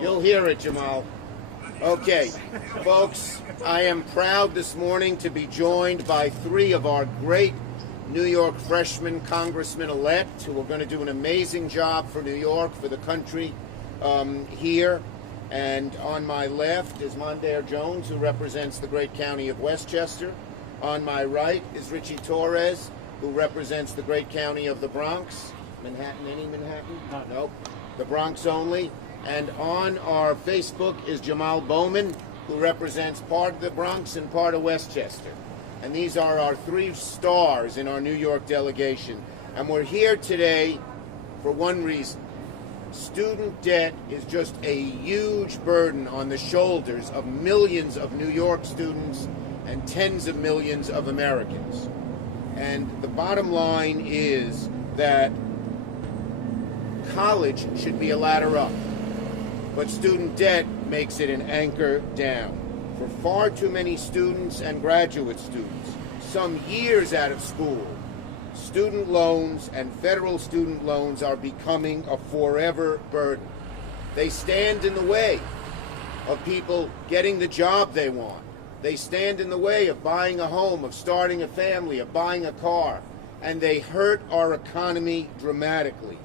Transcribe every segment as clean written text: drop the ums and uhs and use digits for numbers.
You'll hear it, Jamal. Okay, folks, I am proud this morning to be joined by three of our great New York freshman congressmen-elect who are going to do an amazing job for New York, for the country here. And on my left is Mondaire Jones, who represents the great county of Westchester. On my right is Richie Torres, who represents the great county of the Bronx. Manhattan, any Manhattan? Nope. The Bronx only. And on our Facebook is Jamal Bowman, who represents part of the Bronx and part of Westchester. And these are our three stars in our New York delegation. And we're here today for one reason. Student debt is just a huge burden on the shoulders of millions of New York students and tens of millions of Americans. And the bottom line is that college should be a ladder up, but student debt makes it an anchor down. For far too many students and graduate students, some years out of school, student loans and federal student loans are becoming a forever burden. They stand in the way of people getting the job they want. They stand in the way of buying a home, of starting a family, of buying a car, and they hurt our economy dramatically.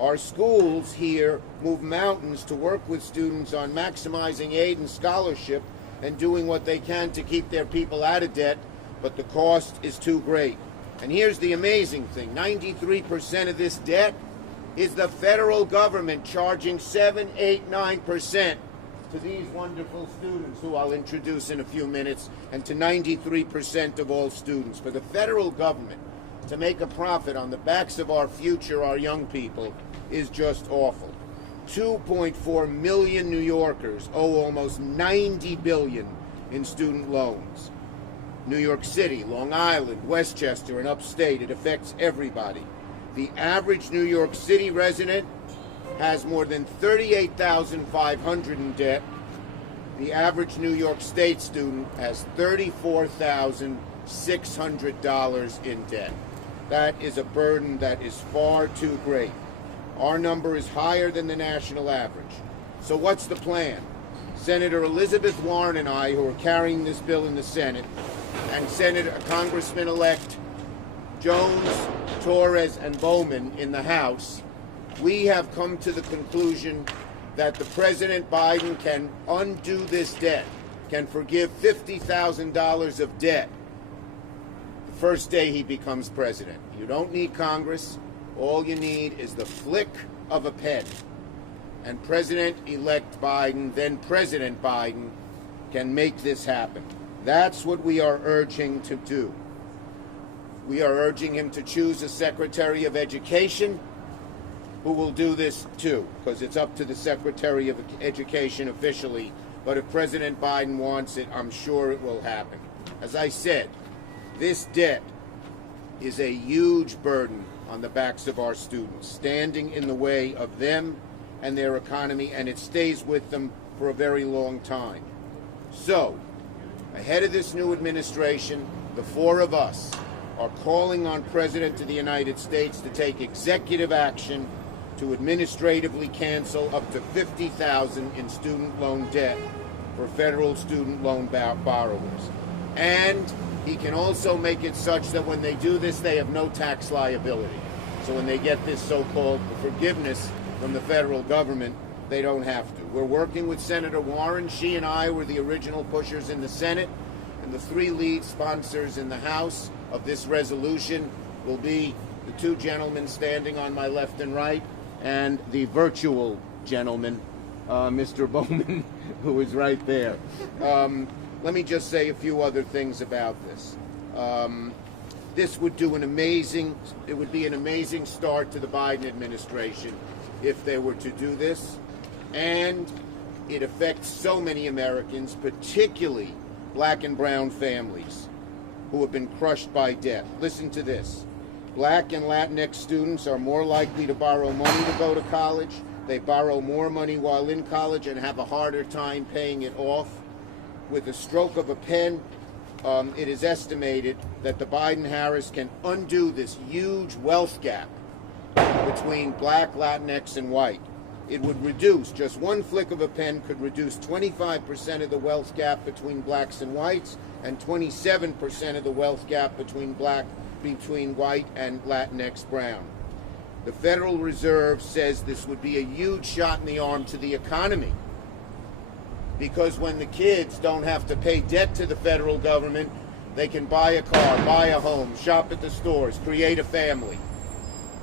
Our schools here move mountains to work with students on maximizing aid and scholarship and doing what they can to keep their people out of debt, but the cost is too great. And here's the amazing thing. 93% of this debt is the federal government charging 7, 8, 9% to these wonderful students, who I'll introduce in a few minutes, and to 93% of all students. For the federal government to make a profit on the backs of our future, our young people, is just awful. 2.4 million New Yorkers owe almost $90 billion in student loans. New York City, Long Island, Westchester, and upstate, it affects everybody. The average New York City resident has more than $38,500 in debt. The average New York State student has $34,600 in debt. That is a burden that is far too great. Our number is higher than the national average. So what's the plan? Senator Elizabeth Warren and I, who are carrying this bill in the Senate, and Congressman-elect Jones, Torres, and Bowman in the House, we have come to the conclusion that the President Biden can undo this debt, can forgive $50,000 of debt the first day he becomes president. You don't need Congress. All you need is the flick of a pen. And President-elect Biden, then President Biden, can make this happen. That's what we are urging to do. We are urging him to choose a Secretary of Education who will do this too, because it's up to the Secretary of Education officially. But if President Biden wants it, I'm sure it will happen. As I said, this debt is a huge burden on the backs of our students, standing in the way of them and their economy, and it stays with them for a very long time. So, ahead of this new administration, the four of us are calling on President of the United States to take executive action to administratively cancel up to $50,000 in student loan debt for federal student loan borrowers. And he can also make it such that when they do this, they have no tax liability. So when they get this so-called forgiveness from the federal government, they don't have to. We're working with Senator Warren. She and I were the original pushers in the Senate, and the three lead sponsors in the House of this resolution will be the two gentlemen standing on my left and right, and the virtual gentleman, Mr. Bowman, who is right there. Let me just say a few other things about this. This would be an amazing start to the Biden administration if they were to do this. And it affects so many Americans, particularly black and brown families who have been crushed by debt. Listen to this. Black and Latinx students are more likely to borrow money to go to college. They borrow more money while in college and have a harder time paying it off. With a stroke of a pen, it is estimated that the Biden-Harris can undo this huge wealth gap between black, Latinx, and white. it would reduce, just one flick of a pen could reduce 25% of the wealth gap between blacks and whites, and 27% of the wealth gap between white and Latinx brown. The Federal Reserve says this would be a huge shot in the arm to the economy, because when the kids don't have to pay debt to the federal government, they can buy a car, buy a home, shop at the stores, create a family.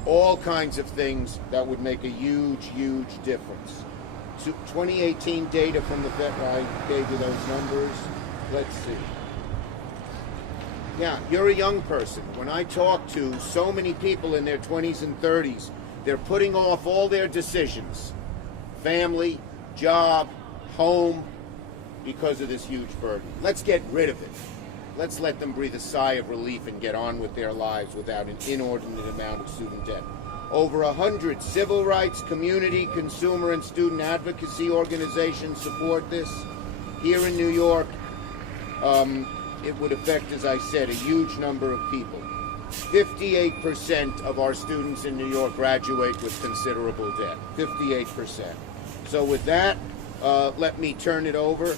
All kinds of things that would make a huge, huge difference. 2018 data from the Fed, I gave you those numbers. Let's see. Yeah, you're a young person. When I talk to so many people in their 20s and 30s, they're putting off all their decisions. Family, job, home, because of this huge burden. Let's get rid of it. Let's let them breathe a sigh of relief and get on with their lives without an inordinate amount of student debt. Over 100 civil rights, community, consumer, and student advocacy organizations support this. Here in New York, it would affect, as I said, a huge number of people. 58% of our students in New York graduate with considerable debt. 58%. So with that, let me turn it over